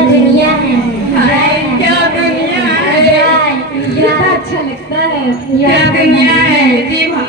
दुनिया है, क्या दुनिया है, क्या अच्छा लगता है, क्या दुनिया है। जी हाँ।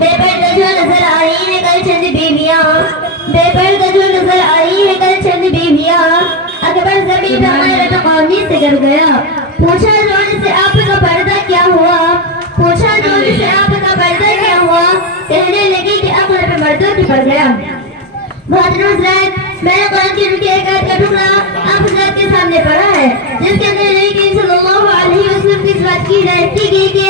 बेपर्दा जो नजर आई है कल चंद बीवियां, बेपर्दा जो नजर आई है कल चंद बीवियां, अकबर ज़मीन हमारे तकानी से गिर गया। पूछा जोर से आपका पर्दा क्या हुआ, पूछा जोर से आपका पर्दा क्या हुआ, कहने लगी कि अकबर पे मर्दों की पड़ गया। मैंने कुरान की रुकी एक आयत का टुकड़ा आप हज़रात के सामने पढ़ा है, जिसके अंदर नबी सल्लल्लाहु अलैहि वसल्लम की इस बात की हिदायत की गई कि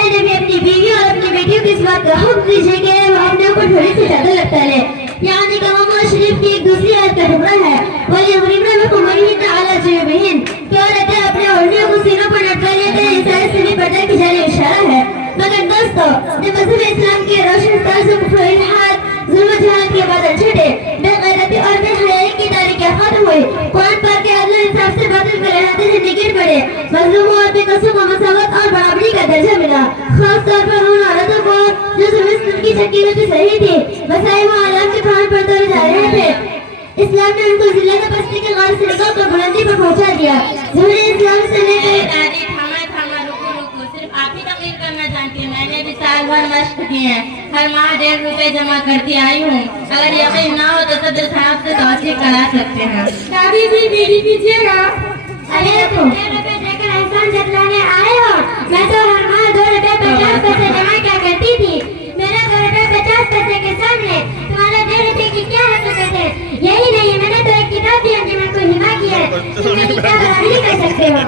ऐ नबी अपनी बीवी और अपनी बेटियों की इस बात का हुक्म दीजिए कि वो अपने ऊपर थोड़ी सी चादर लगता है। यानी कलाम शरीफ की एक दूसरी आयत का टुकड़ा है, वलियज़रिबना बिखुमरिहिन्ना अला जुयूबिहिन, कि औरतें अपने ओढ़नियों को सीनों पर लटका लेते हैं। इस आयत से भी पर्दा की जानिब इशारा है। मगर दोस्तों, जब मज़हब इस्लाम के रोशन तार से कुफ्र इल्हाद जुल्म जहाल के बादल छटे, बेगैरती और बेहयाई की तारीखें खत्म हुई, कुरान पाक के अदल इंसाफ से बातिल पर रहते से निकल पड़े, मजलूमों और बेकसूरों को मसावत और बराबरी का दर्जा मिला। खास तौर पर उन औरतों को जो सुबह की शकीलों की सही थी, मसाइब व आलाम के खान पर तोड़े जा रहे थे। इस्लाम ने उनको जिल्लत और पस्ती के गार से निकाल कर बुलंदी पर पहुंचा दिया। ज़रूरी इस्लाम से लेकर आप ही तकलीफ करना जानती हैं। मैंने भी साल भर मशक की है, हर माह 1.5 रुपए जमा करती आई हूँ। अगर यकीन ना हो तो सदर साहब से तौसीक करा सकते हैं। दादी जी बीड़ी पीजिएगा। अरे तुम 1.5 रुपए देकर एहसान जतलाने आए हो? मैं तो हर माह 2 रुपए 50 पैसे जमा क्या करती थी। मेरा 2 रुपए 50 पैसे के सामने तुम्हारा 1.5 रुपए की क्या हकीकत है? यही नहीं, मैंने तो एक किताब दी अंजुमन को हिमा की है, तुम क्या बराबरी कर सकते हो।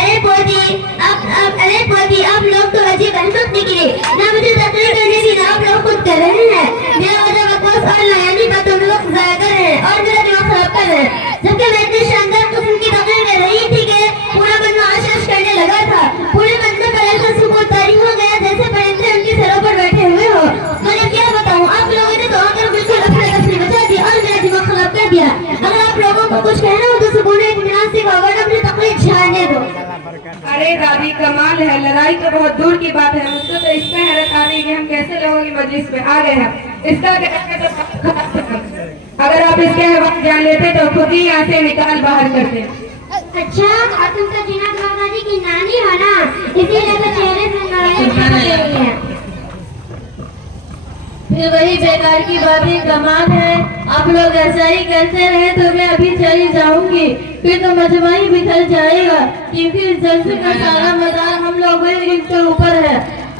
अरे पोती, आप लोग तो अजीब अहमक निकले। ना मुझे तकलीफ करने की ना आप लोग खुद कर रहे हैं। मेरा वजह बकवास और लायानी पर तुम लोग ज़ाया कर रहे हैं और मेरा दिमाग खराब कर रहे हैं। जबकि मैं इतनी शानदार किस्म की तकलीफ ले रही थी कि पूरा बंदा आशीष करने लगा था। पूरे बंदे पर ऐसा सुकून तारी हो गया जैसे परिंदे उनके सरों पर बैठे हुए हो। मैं क्या बताऊँ, आप लोगों ने तो आकर बिल्कुल अफरा तफरी मचा दी और मेरा दिमाग खराब कर दिया। अगर आप लोगों को कुछ कहना हो तो सुकून इत्मीनान से कहो, वरना अपनी तकलीफ झाड़ने दो। अरे दादी कमाल है, लड़ाई तो बहुत दूर की बात है। मुझको तो इसमें हैरत आ रही कि हम कैसे लोगों की मजलिस में आ गए हैं। इसका अगर आप इसके हवाले जान लेते तो खुद ही यहाँ से निकाल बाहर करते। अच्छा, और तुम तो जीना दादी की नानी हो ना, इसीलिए तो चेहरे से नाराज है। फिर वही बेकार की बातें कमाल है। आप लोग ऐसा ही करते रहे तो मैं अभी चली जाऊंगी, फिर तो मजमा ही बिखर जाएगा, क्योंकि इस जलसे का सारा मदार हम लोगों के ऊपर है।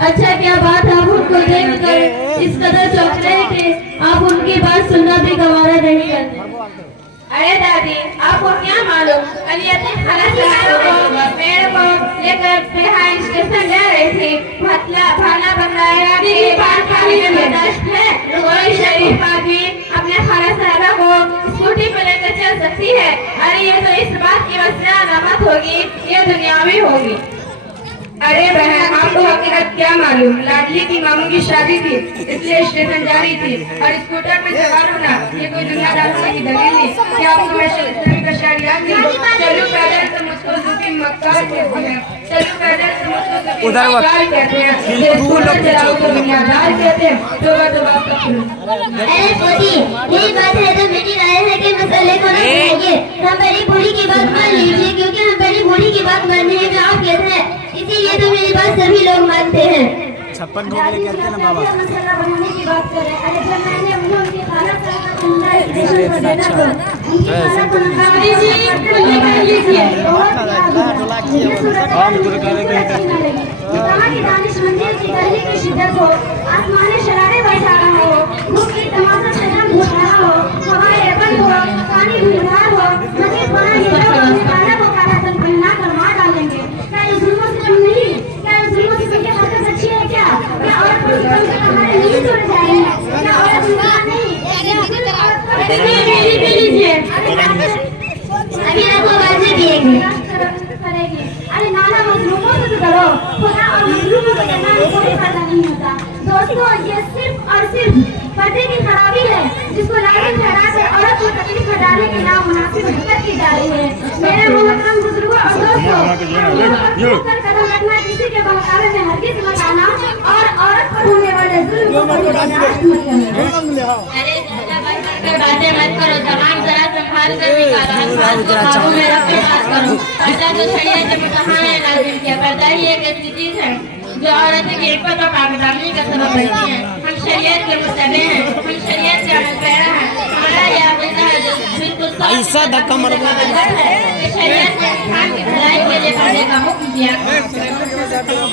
अच्छा क्या बात, आप उनको देखकर इस कदर चौंक रहे थे, आप उनकी बात सुनना भी गवारा नहीं करते। अरे दादी, आपको क्या मालूम, अलियत खाना मेरे को लेकर बिहार स्टेशन जा रही थी। खाना बनाया है, कोई शरीफ आदमी अपने खाना साहबा को स्कूटी पर लेकर चल सकती है। अरे ये तो इस बात की वजह अलामत होगी, ये दुनियावी होगी। अरे बहन, आपको हकीकत क्या मालूम, लाडली की मामू की शादी थी इसलिए स्टेशन जा रही थी और स्कूटर में सवार होना ये कोई दुनियादार होने की दलील नहीं। क्या आपको मैं का शायर याद नहीं? चलो पैदल तो मुझको ज़ुकी मक्कार कहते हैं, चलो पैदल तो मुझको ज़ुकी मक्कार कहते हैं, स्कूटर चलाओ तो दुनियादार कहते हैं। तो बात अरे पोती, यही बात है तो मेरी राय है कि मसले को न सुनाइए, हम बड़ी बूढ़ी की बात मान लीजिए, क्योंकि हम बड़ी बूढ़ी की बात मानने में आप कहते हैं, इसीलिए तो मेरी बात सभी लोग मानते हैं। 56 कहते हैं ना बाबा। मसाला बनाने की बात कर रहे हैं। अरे जब मैंने उनके खाना इतना अच्छा हम गुरु कहने के आसमानी शरारे बरसा रहा हो, मुख्य तमाशा शजन घुस रहा हो, हवाएं बंद हो, पानी धुलधार हो, मजीद बना हिला हो, खाना को काला तन पहना कर मार डालेंगे। क्या ये जुल्मों से कम नहीं? क्या ये जुल्मों से कम हरकत अच्छी है क्या? क्या औरत को कम से हमारे लिए जोड़े जा रहे हैं? क्या औरत इंसान नहीं? अभी आपको आवाज़ नहीं दिएंगे। करेगी। अरे नाना मजलूमों से तो डरो, खुदा और मजलूमों के दरमियान कोई पर्दा नहीं होता। दोस्तों, ये सिर्फ और सिर्फ पर्दे की खराबी है जिसको लाजिम ठहराकर औरत को तकलीफ हटाने के नामुनासिब हरकत की जा रही है। मेरे मोहतरम बुजुर्गों और दोस्तों, कदम रखना, किसी के बहकावे में हरगिज़ मत आना और औरत पर होने वाले जुल्म को कभी बर्दाश्त मत करना। अरे ज्यादा बढ़ कर बातें मत करो, तमाम जरा संभाल कर काबू में रख कर बात करो। पर्दा तो शरीयत के मुताबिक है लाजिम किया। पर्दा ही एक ऐसी चीज है जो औरत की इज्जत और पाकदानी का सबब बनती है। हम शरीयत के मुताबिक हैं, हम शरीयत के अमल पैरा हैं। हमारा यह अकीदा है जो बिल्कुल ऐसा धक्का मार शरीयत ने इंसान की भलाई के लिए पर्दे का हुक्म दिया।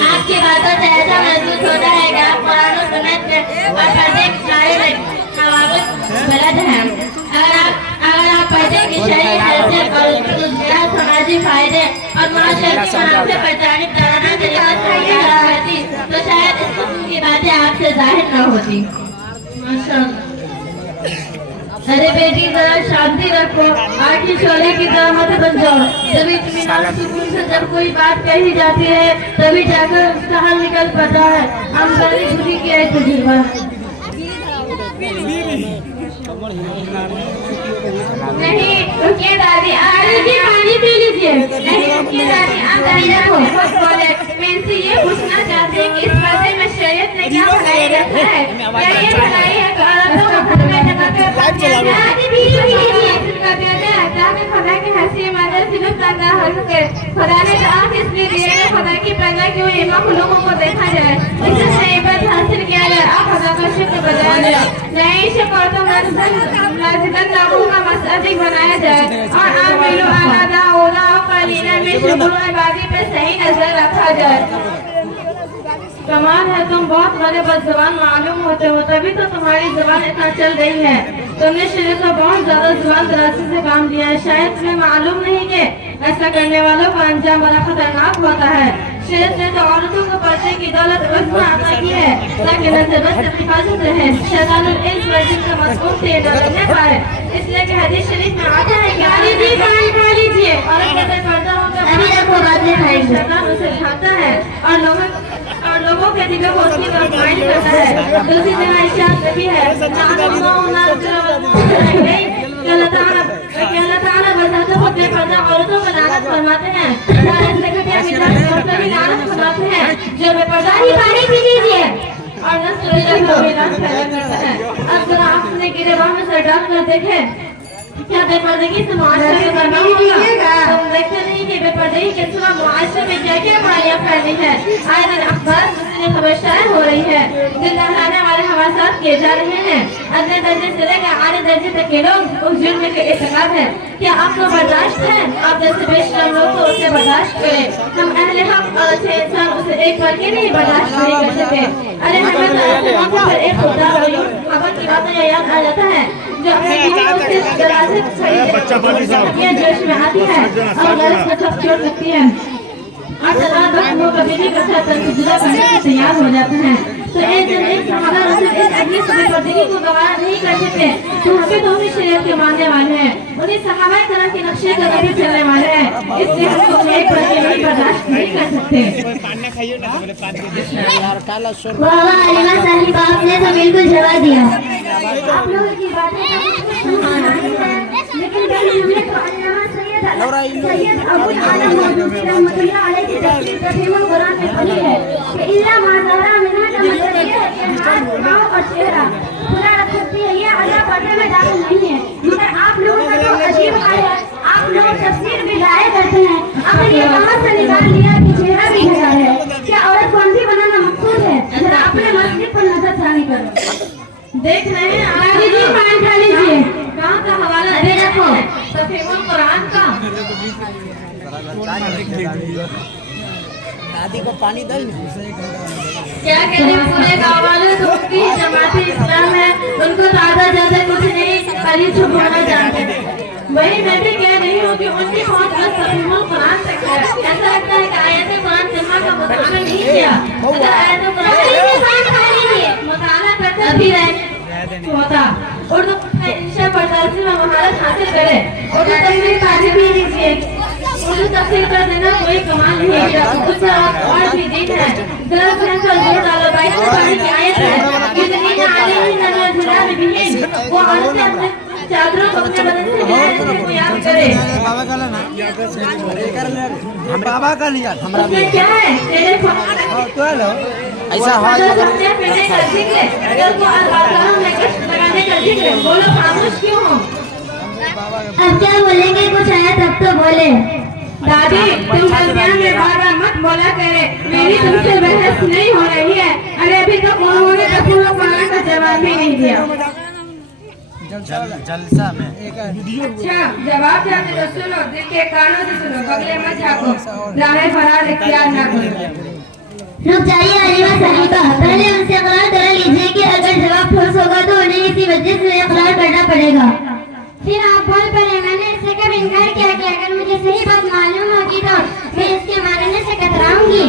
आपकी बातों से ऐसा महसूस होता है कि आप कुरान और सुन्नत और पर्दे के सारे ज़वाबित गलत हैं। अगर आप पर्दे की शरई हैसियत और उसके समाजी फायदे और माशरे की मुनाफे पर जानिब तराना तरीका करती तो शायद इस किस्म की बातें आपसे जाहिर न होती। माशाअल्लाह। अरे बेटी, जरा शांति रखो, आग की शोले की तरह मत बन जाओ। जब इत्मीनान सुकून से जब कोई बात कही जाती है तभी जाकर उसका हल निकल पाता है। हम बड़ी खुशी की एक तजुर्बा नहीं रुकिए दादी, पानी पी लीजिए। नहीं रुकिए दादी, आप दादी रखो बोले। मैं इनसे ये पूछना चाहती हूँ कि इस पर्दे में शरीयत ने क्या भलाई रखा है? क्या ये भलाई है कि औरतों को घर में जमा कर खुदा की हंसी मदद सिर्फ करना हो सके। खुदा ने तो आँख इसलिए दिए कि खुदा की पैदा की हुई मखलूकों को देखा जाए, इससे इबादत हासिल किया जाए और खुदा का शुक्र बजाया जाए। नई शुक्र तो मस्जिद लोगों का मस्जिद बनाया जाए और आमिलू अलादा ओला और कलीना में शुक्र इबादत पे सही नजर रखा जाए। कमाल है, तुम बहुत बड़े बदजुबान मालूम होते हो, तभी तो तुम्हारी जुबान इतना चल रही है। तुमने शरीर को बहुत ज्यादा जुबान दराजी से काम लिया है। शायद तुम्हें मालूम नहीं कि ऐसा करने वालों का अंजाम बड़ा खतरनाक होता है। शरीर ने तो औरतों को पर्दे की दौलत उसमें अता की है ताकि नजर से हिफाजत रहे, शैतानुल इंस व जिन का मजबूत से न लगने पाए। इसलिए कि हदीस शरीफ में आता है कि पानी खा लीजिए, औरत के बेपर्दा होकर शैतान उसे खाता है और लोगों के दिलों को उसकी तरफ माइल करता है। दूसरी जगह इशारा नबी है कि अल्लाह ताला बजाते अपने पर्दा औरतों को लानत फरमाते हैं। लानत फरमाते हैं जो बेपर्दा ही पानी पी लीजिए और अब जरा आपने गिरेबान में सर डाल कर देखे क्या बेपर्दगी से मुआशरे में करना होगा। तुम देखते नहीं कि बेपर्दगी के सिवा मुआशरे में क्या क्या बुराइयां फैली है। आए दिन अखबार में खबर शाये हो रही है, दिल दहलाने वाले हवासात किए जा रहे हैं। अगले दर्जे से लेकर आधे दर्जे तक के लोग उस जुर्म के इर्तिकाब है। क्या आपको बर्दाश्त है? आप जैसे बेशरम लोग तो उसे बर्दाश्त करें। हम अहले हक और अच्छे इंसान उसे एक पल के नहीं बर्दाश्त नहीं कर सके। अरे हमें तो एक खुदा खबर की बातें याद आ जाता है जो अपने जोश में आती है और गलत सब छोड़ सकती है और वो कभी नहीं करता जुदा करने के तैयार हो जाते हैं। तो एक दिन एक सहाबा रसूल इस अगली पर्दगी को गवारा नहीं कर सकते, तो हमें तो उन्हीं शरीयत के मानने वाले हैं, उन्हीं सहाबा तरह के नक्शे का कभी चलने वाले हैं। इसलिए हम तो एक पर्दे नहीं बर्दाश्त नहीं कर सकते। वाह अलीमा साहिब, आपने तो बिल्कुल जवाब दिया। आप लोगों की बातें लेकिन हमने तो अल्लामा सैयद अबुल आलम मौदूदी रहमतुल्लाह अलैह की तफसीर तफहीमुल कुरान में पढ़ी है कि इल्ला मा ज़हरा मिन्हा का मतलब ये है कि हाथ, पाँव और चेहरा खुला रख सकती है। ये अल्लाह पर्दे में दाखिल नहीं है। मगर आप लोगों का जो अजीब हाल है, आप लोग तफसीर भी लाए करते हैं। अगर ये कहाँ से निकाल लिया कि चेहरा भी ढका है? क्या औरत को अंधी बनाना मकसूद है? जरा अपने मस्जिद पर नजरसानी करो। देख रहे हैं आप लीजिए, पानी खा लीजिए। कहाँ का हवाला अरे रखो तफहीमुल कुरान का। दादी को पानी दे। क्या कहते पूरे गाँव वाले तो उनकी जमाती इस्लाम है, उनको तो आधा ज्यादा कुछ नहीं खाली छुपाना जानते हैं। वही मैं भी कह रही हूँ कि उनकी पहुँच बस तफहीमुल कुरान तक है। ऐसा लगता है कि आयत कुरान जमा का मुताला नहीं किया। अगर आयत कुरान मुताला करते अभी होता। उर्दू इंशा बर्दाश्त में महारत हासिल करे। उर्दू तफसीर तारीफ भी लीजिए। वजू तफसील कर देना कोई कमाल नहीं है। कुछ और भी दिन है जरा फ्रेंड्स और जोर डालो भाई कुरान की आयत है इतनी आलिम नजर जुला में भी वो औरत अपने चादरों को अपने बदन से गिराए इसको याद करे। बाबा का लेना हम बाबा का लिया हमरा भी क्या है तेरे तो लो ऐसा है अपने पेटे कर जिक्र अगर को अल्लाह में कष्ट लगाने का जिक्र बोलो खामोश क्यों हो? अब क्या बोलेंगे, कुछ आया तब तो बोले। दादी तुम दरमियान में बार-बार मत बोला करे, मेरी तुमसे बहस नहीं हो रही है। अरे अभी तक उन्होंने रसूलुल्लाह कुरान का जवाब भी नहीं दिया। जलसा में अच्छा जवाब चाहते तो सुनो, दिल के कानों से सुनो, बगले मत झाँको, राहे फरार इख्तियार ना करो। रुक जाइए अलीमा सलीका, पहले उनसे इकरार करा लीजिए कि अगर जवाब ठोस होगा तो उन्हें इसी वजह से इकरार करना पड़ेगा। फिर आप बोल पड़े, मैंने इससे कब इनकार किया कि अगर मुझे सही बात मालूम होगी तो मैं इसके मानने से कतराऊंगी।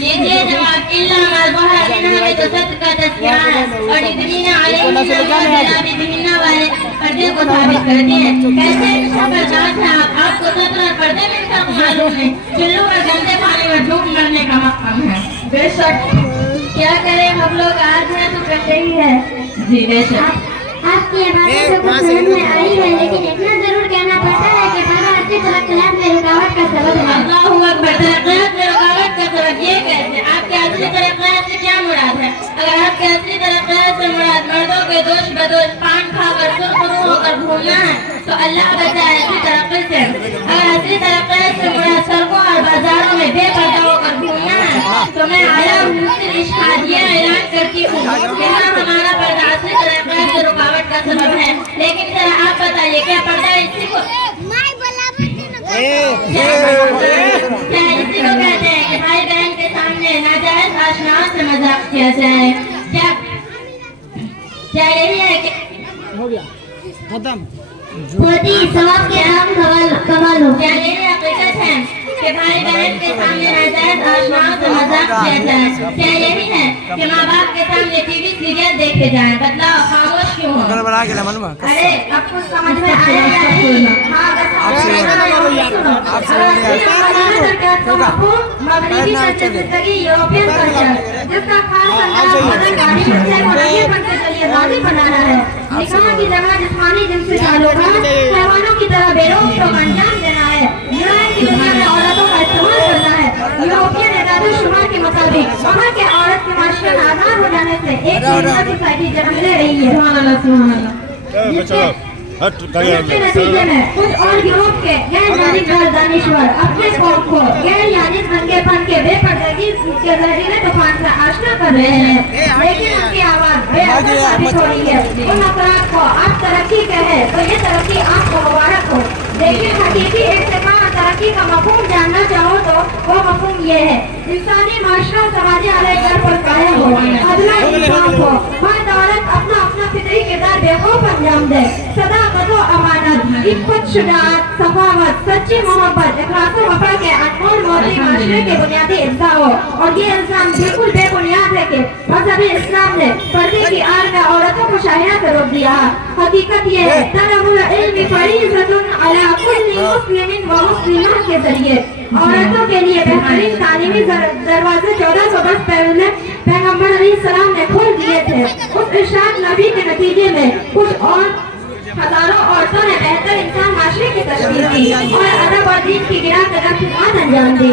लीजिए जवाब, इल्ला मज़हरिना में तो सत्य का तस्करा है और इतनी ना अलैहिन्ना भी बिहिन्ना वाले पर्दे को साबित करते हैं। कैसे खबरदार है आपको सत्र पर्दे में सब मालूम है, चुल्लू और गंदे पानी में डूब मरने का मकाम है। बेशक क्या करें हम लोग आज हैं तो करते ही है जी। बेशक आपकी ये बातें तो कुछ समझ में आई है, लेकिन इतना जरूर कहना पड़ता है कि बाबा आपके तरक्यात में रुकावट का सबब है। अल्लाहू अकबर, तरक्यात में रुकावट का सबब ये कैसे? आपके असली तरक्यात से क्या मुराद है? अगर आपके असली तरक्यात से मुराद मर्दों के दोष बदोश पान खाकर सुरखरू होकर घूमना है तो अल्लाह बचाए ऐसी तरक्की से। अगर असली तरक्यात से मुराद सड़कों और बाजारों में बेपर्दा होकर घूमना है तो मैं आया मुफ्ती इश्हादिया ऐलान करती हूँ कि हाँ हमारा पर्दा असली तरक्यात से रुकावट का सबब है। लेकिन जरा आप बताइए क्या पर्दा इसी को इसी को कहते हैं कि भाई बहन के सामने नाजायज आशनाओं से मजाक किया जाए? क्या क्या यही है कि हो गया खत्म होती सवाब के नाम कमाल हो। क्या यही हकीकत है कि भाई बहन के सामने नाजायज आशनाओं से मजाक किया जाए? क्या यही है कि माँ बाप के सामने टीवी सीरियल देखे जाए? बदलाव खामोश क्यों हो? बना के मालूम है अरे आपको समझ में आया या नहीं? हाँ बस मगरिबी कल्चर जिंदगी यूरोपियन कल्चर जिसका खास अंदाज मदरगानी बच्चे को रंगीन के जरिए राजी बनाना है। निकाह की जगह जिस्मानी जिनसे ताल्लुकात हैवानों की तरह बेरोक को अंजाम देना है। यूरोप की दुनिया में औरतों का इस्तेमाल करना है। यूरोपियन एदाद-ओ-शुमार के मुताबिक वहाँ के औरत के माशरे आजाद हो जाने से एक नई सोसाइटी जन्म ले रही है। इसके नतीजे में कुछ और यूरोप के गैर जानिबदार दानिश्वर अपने कौम को गैर यानी नंगेपन के बेपर्दगी के जहरीले तूफान से आश्ना कर रहे हैं, लेकिन उनकी आवाज बेअसर साबित हो रही है। उन अफराद को आप तरक्की कहे तो ये तरक्की आपको मुबारक हो, लेकिन हकीकी इर्तिका तरक्की का मफहूम जानना चाहो तो वो मफहूम ये है इंसानी माशरा समाजी अलग पर कायम हो, अदला इंसाफ हो, मर्द औरत अपना अपना फितरी किरदार बेखौफ अंजाम दे, सदाकत व अमानत, इफ़्फ़त, शुजाअत, सखावत, सच्ची मोहब्बत, इखलास व वफा के अनमोल मोती माशरे के बुनियादी हिस्सा हो। और ये इल्जाम बिल्कुल बेबुनियाद है कि मज़हबी इस्लाम ने पर्दे की आड़ में औरतों को शाहिरा से रोक दिया। हकीकत ये है तलबुल इल्म फरीज़तुन अला कुल्ली मुस्लिमिन व मुस्लिमा के जरिए औरतों के लिए बेहतरीन तालीमी दरवाजे 1400 वर्ष पहले पैगंबर अलैहिस्सलाम ने खोल दिए थे। उस इरशाद नबी के नतीजे में कुछ और हजारों औरतों ने बेहतर इंसान माशरे की तशकील की और अदब और दीन की गिरा कदम खिदमत अंजाम दी।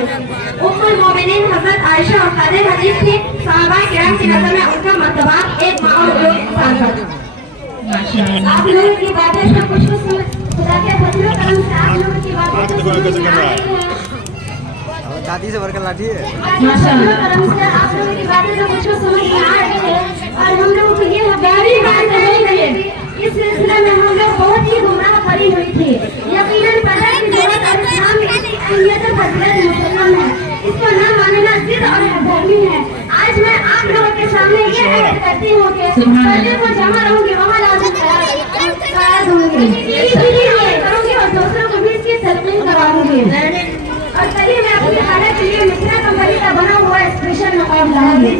उम्मुल मोमिनीन हज़रत आयशा और खादिम हदीस थी। सहाबाए किराम की नज़र में उनका मर्तबा एक माँ और दो इंसान था। आप लोगों की बातें सब कुछ खुदा के फजल करम से आप लोगों की बातें तो समझ में आ रही है। दादी से भरकर लाठी है माशाअल्लाह करम से आप लोगों की बातें तो कुछ समझ में आ रही है और हम लोगों को ये बड़ी बात है इस सिलसिले में हम लोग बहुत ही गुमराह पड़ी हुई थी। यकीनन पता है कि जरूरत और इस्लाम में इसकी अहमियत और फजीलत मुसलमान है, इसको न मानना जिद और धर्मी है। आज मैं आप लोगों के सामने ये ऐलान करती हूँ कि पर्दे को जहाँ रहूंगी वहाँ लाजिम करा दूंगी और दूसरों को भी इसकी तलकीन कराऊंगी। और चलिए मैं अपनी हालत के लिए मिथिला कंपनी का बना हुआ स्पेशल नकाब लाऊंगी।